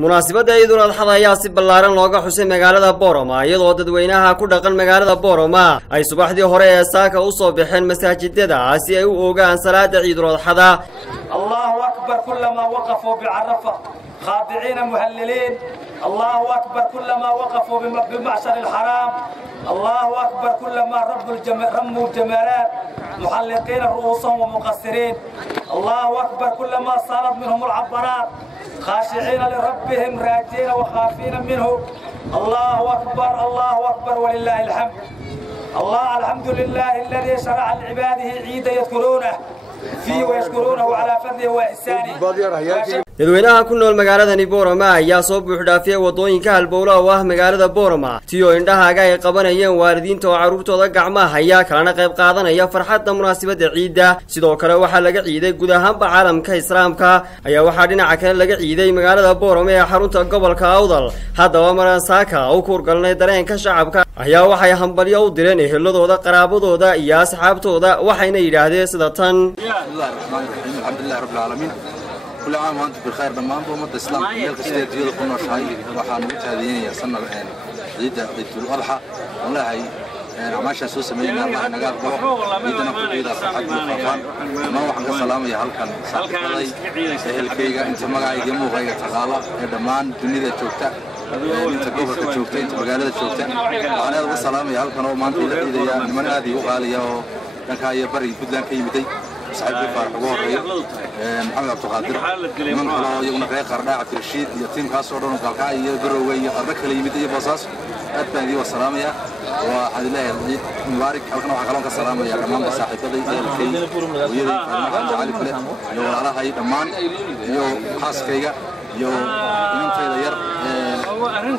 munaasabada ciidul adxada ayaa si ballaaran looga xusay magaalada Boorama iyadoo dadweynaha ku dhaqan magaalada Boorama ay subaxdii hore ee saaka u soo baxeen masaajidada si ay u oogaan salaada ciidul adxada. Allahu akbar kullama waqafu bi'arafa خاضعين مهللين الله أكبر كلما وقفوا بمعشر الحرام الله أكبر كلما رموا الجمرات محلقين رؤوسهم ومقصرين الله أكبر كلما صارت منهم العبرات خاشعين لربهم راجين وخافين منه الله أكبر ولله الحمد الحمد لله الذي شرع لعباده عيدا يذكرونه فيه ويشكرونه على فضله وإحسانه. dadweynaha ku nool magaaladani Boorama ayaa soo buuxdhaafiyay wadooyinka halbowlaha oo ah magaalada Boorama tiyo indhahaaga ay qabanayeen waalidiinta oo caruurtooda gacmaha haya kalena qayb qaadanaya farxadda munaasabada ciida. sidoo kale waxa laga ciiday guud ahaanba caalamka islaamka ayaa waxa dhinaca kale laga ciiday magaalada Boorama ee xarunta gobolka Awdal. haddaba maran saaka oo ku urgalnay dareenka shacabka ayaa waxay hambalyo u direen eheladooda qaraabadooda iyo asxaabtooda waxayna yiraahdeen sida tan alxamdulillahi rabbil aalamiin كل عام وأنتم بخير دمان بومة الإسلام ملك استيت يود كنا شاي وحنا متهدين يا سنة عيد الأضحى والله هاي عماشة سوس مينا الله نقال بوح عيدنا في عيد الصحة والخفان ما هو حق السلام يا هلكن سهل كيجا أنت ما قاعد يجمو غير تغالا دمان دنيا تشوفته أنت كوفر تشوفته أنت مقالة تشوفته أنا هذا السلام يا هلكن وما أنت إذا يا من هذه وقال يا كان بري بدلان كيمتي صاحبي فرح ووري محمد عبد القادر من قالوا يقولون غير قرناء في الشيء يتم خاصون وقالكاي يقروي قربك اللي يمدي بصاص أتمنى والسلام يا وحد الله مبارك ألقنا وحكلون السلام يا كمان بصاحبي في ويدي فرح تعالي كله يو على هاي دمان يو خاص كيجا يو من في دير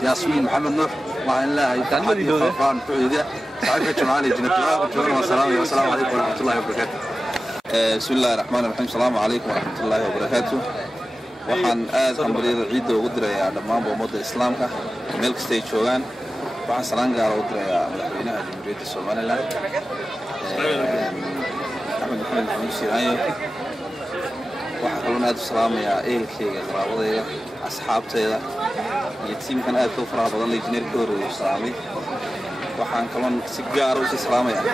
ياسمين محمد نوح وعن الله يتحدي فرحان بعيدة تعرف جمالي جنة الله والسلام عليكم ورحمة الله وبركاته. بسم الله الرحمن الرحيم السلام عليكم ورحمة الله وبركاته. waxaan aad hambaliyada ciidda ugu dirayaa dhammaan ummadda islaamka meel kasta ay joogaan. waxaan salaan gaar ah u dirayaa madaxweynaha jamhuuriyadda Soomaaliland Axmed Maxamed Maxamuud Siiraayo. waxaan kaloo aad u salaamayaa ehelkayga qaraabadayda asxaabtayda iyo tiimkan aad u faraha badan injineerka horeeyay salaamay. waxaan kaloo si gaar ah u salaamayaa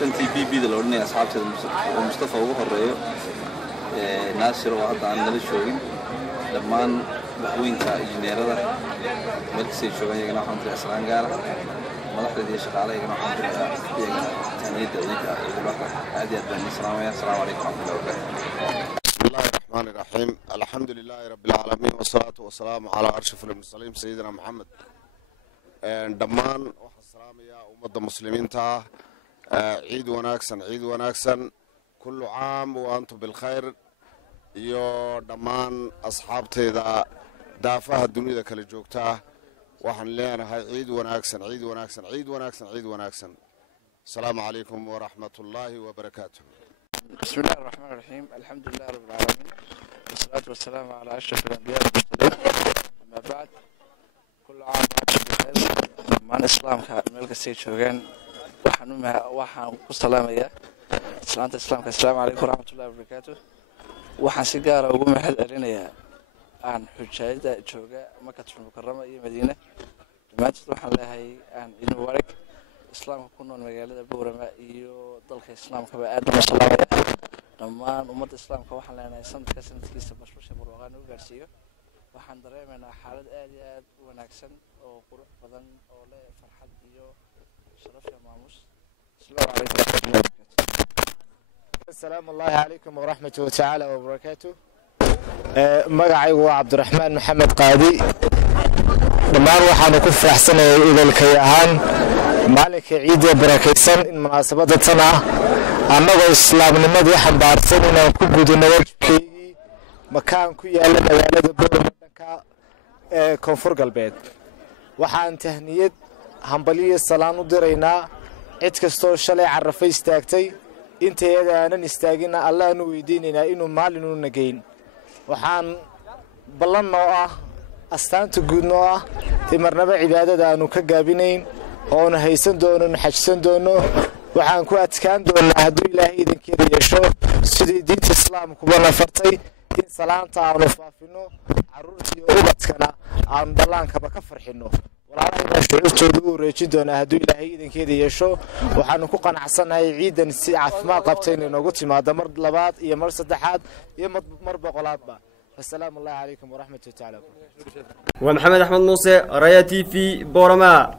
shantii BB-da la odhanaya asxaabteeda oo Mustafa ugu horeeyo Naasir oo hadda aan nala joogin dhammaan madaxweynta injineerada meel kasta ay joogaan iyagana waxaan diraa salaan gaar ah madaxda iyo shaqaalaha iyagana waxaan diraa iyagana tahniyada ciidda ugu dhaca aad iyo aad baan salaamayaa. assalaamu calaykum warahmatullahi wabarakatuh. bismillahir rahmaanir rahiim alxamdulillahi rabbil aalamiin wasalaatu wasalaamu calaa ashrafil mursaliin sayyidina Muhammad. dhammaan waxaan salaamayaa ummadda muslimiinta عيد وناكسن كل عام وأنتم بالخير يو دمان أصحابتي ذا دافع الدنيا كل جوكتا وحن لنا هاي عيد وناكسن السلام عليكم ورحمة الله وبركاته. بسم الله الرحمن الرحيم الحمد لله رب العالمين والصلاة والسلام على أشرف الأنبياء والمرسلين. أما بعد كل عام وأنتم بخير مع الإسلام كملك السيد شوغان waxaan ku salaamayaa salaanta islaamka. assalaamu calaykum waraxmatullahi wabarakaatuh. waxaan si gaar ah ugu mahad celinayaa aan xujaayada jooga Makkatul Mukarrama iyo Madiina dhammaantood waxaan leeyahay aan ciid mubaarak. islaamka ku nool magaalada Boorama iyo dalka islaamkaba aad u salaamaya dhammaan ummadda islaamka. waxaan leenahay sanadkiisa bashbasha barwaaqo u gaarsiiyo. waxaan dareemaynaa xaalad aad iyo aad u wanaagsan oo qurux badan oo leh farxad iyo شرف يا ماموس. السلام الله عليكم ورحمة الله تعالى وبركاته. مقعي هو عبد الرحمن محمد قاضي. دمان waxaan ku faraxsanahay idalkayahan maalinka ciid barakeysan in munaasabadatan ah annagoo islaamnimadii xambaarsan inaan ku gudano wajibkeygii makaan ku yaala magaalada Boorama dhanka koonfur galbeed. waxaan tahniyad hambalyo salaan u diraynaa cid kastoo shalay carafay istaagtay inteeda aanan istaagina Allahna weydiinayna inuu maalin u nageyn. waxaan ballan noo ah astaanta guud noo ah timarnaba cibaadada aanu ka gaabinayn oo haysan doono xajsan doono. waxaan ku adkaan doonaa hadduu Ilaahay idinkeeda yeesho sidii diinta islaamku bana fartay in salaanta aanu faafino caruurtii ubadkana aanu dhallaankaba ka farxino walaalaha shucuurtooda u wareejin doonaa hadduu ilaahay idankeeda yeesho waxaanu ku qanacsanahay ciidan si caafimaad qabta inay noogu timaado mar labaad iyo mar saddexaad iyo mar boqolaadba السلام الله عليكم ورحمة الله تعالى وبركاته. ومحمد أحمد موسى رايا تي في بورما.